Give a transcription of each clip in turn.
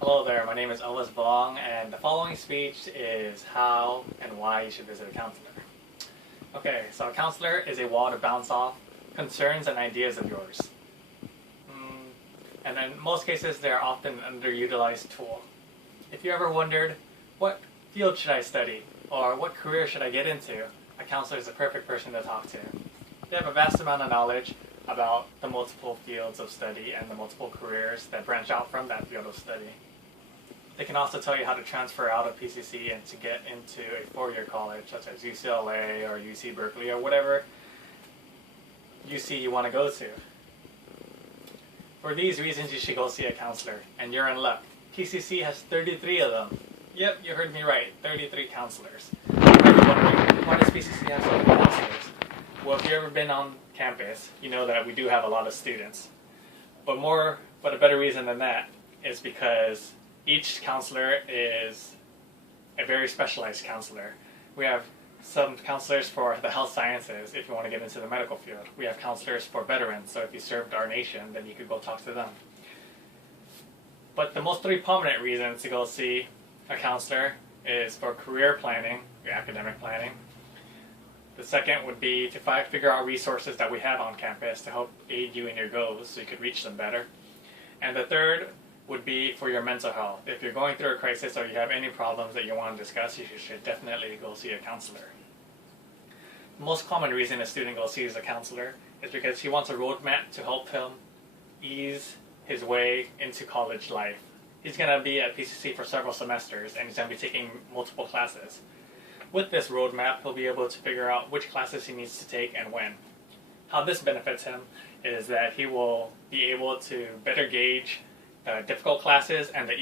Hello there, my name is Elvis Vong, and the following speech is how and why you should visit a counselor. Okay, so a counselor is a wall to bounce off concerns and ideas of yours. And in most cases, they're often an underutilized tool. If you ever wondered, what field should I study, or what career should I get into, a counselor is the perfect person to talk to. They have a vast amount of knowledge about the multiple fields of study and the multiple careers that branch out from that field of study. They can also tell you how to transfer out of PCC and to get into a four-year college such as UCLA or UC Berkeley or whatever UC you want to go to. For these reasons, you should go see a counselor, and you're in luck. PCC has 33 of them. Yep, you heard me right, 33 counselors. You might be wondering, why does PCC have so many counselors? Well, if you've ever been on campus, you know that we do have a lot of students. But a better reason than that is because each counselor is a very specialized counselor. We have some counselors for the health sciences if you want to get into the medical field. We have counselors for veterans, so if you served our nation, then you could go talk to them. But the most three prominent reasons to go see a counselor is for career planning, your academic planning. The second would be to figure out resources that we have on campus to help aid you in your goals so you could reach them better. And the third would be for your mental health. If you're going through a crisis or you have any problems that you want to discuss, you should definitely go see a counselor. The most common reason a student goes see a counselor is because he wants a roadmap to help him ease his way into college life. He's going to be at PCC for several semesters and he's going to be taking multiple classes. With this roadmap, he'll be able to figure out which classes he needs to take and when. How this benefits him is that he will be able to better gauge difficult classes and the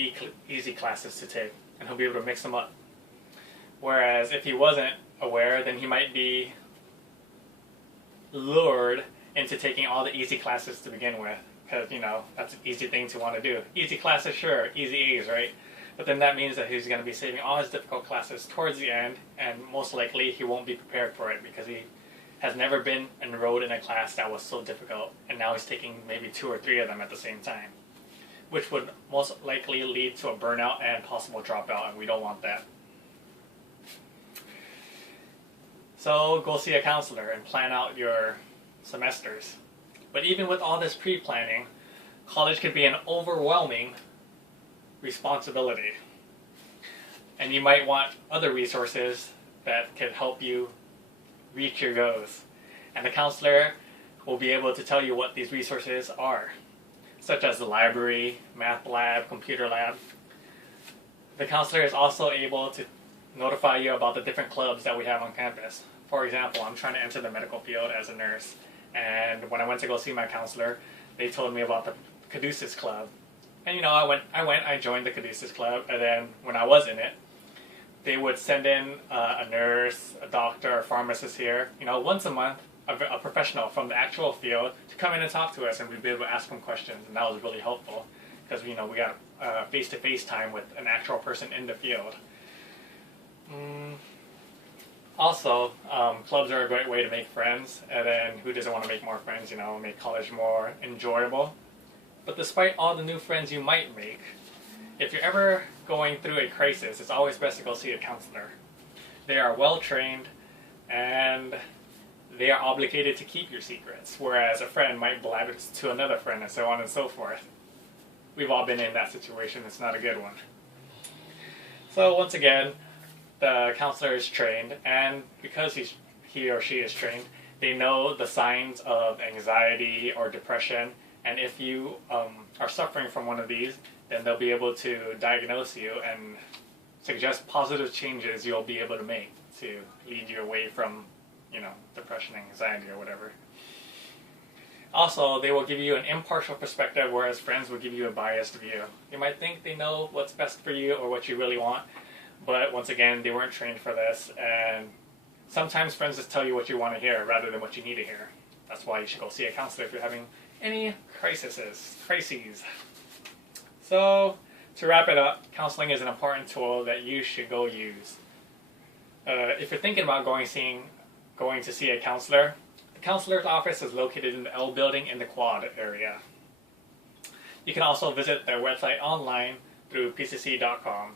easy classes to take, and he'll be able to mix them up. Whereas if he wasn't aware, then he might be lured into taking all the easy classes to begin with, because that's an easy thing to want to do. Easy classes, sure, easy A's, right? But then that means that he's going to be saving all his difficult classes towards the end, and most likely he won't be prepared for it because he has never been enrolled in a class that was so difficult, and now he's taking maybe 2 or 3 of them at the same time, which would most likely lead to a burnout and possible dropout, and we don't want that. So go see a counselor and plan out your semesters. But even with all this pre-planning, college could be an overwhelming responsibility. And you might want other resources that can help you reach your goals. And the counselor will be able to tell you what these resources are, such as the library, math lab, computer lab. The counselor is also able to notify you about the different clubs that we have on campus. For example, I'm trying to enter the medical field as a nurse, and when I went to go see my counselor, they told me about the Caduceus Club. And I joined the Caduceus Club, and then when I was in it, they would send in a nurse, a doctor, a pharmacist here, once a month, a professional from the actual field to come in and talk to us, and we'd be able to ask them questions, and that was really helpful because we got face-to-face time with an actual person in the field. Also, clubs are a great way to make friends, and then who doesn't want to make more friends, make college more enjoyable. But despite all the new friends you might make, if you're ever going through a crisis, it's always best to go see a counselor. They are well-trained, and they are obligated to keep your secrets, whereas a friend might blab it to another friend and so on and so forth. We've all been in that situation. It's not a good one. So once again, the counselor is trained, and because he or she is trained, they know the signs of anxiety or depression, and if you are suffering from one of these, then they'll be able to diagnose you and suggest positive changes you'll be able to make to lead you away from, depression, anxiety, or whatever. Also, they will give you an impartial perspective, whereas friends will give you a biased view. You might think they know what's best for you or what you really want, but once again, they weren't trained for this, and sometimes friends just tell you what you want to hear rather than what you need to hear. That's why you should go see a counselor if you're having any crises. So, to wrap it up, counseling is an important tool that you should go use. If you're thinking about going to see a counselor, the counselor's office is located in the L building in the Quad area. You can also visit their website online through pcc.com,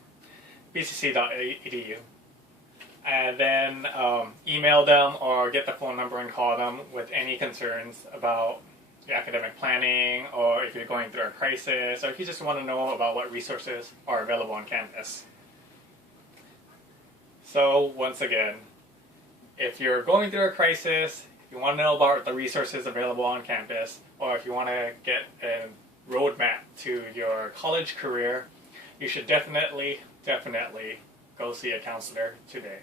pcc.edu. And then email them or get the phone number and call them with any concerns about your academic planning, or if you're going through a crisis, or if you just want to know about what resources are available on campus. So once again, if you're going through a crisis, if you want to know about the resources available on campus, or if you want to get a roadmap to your college career, you should definitely go see a counselor today.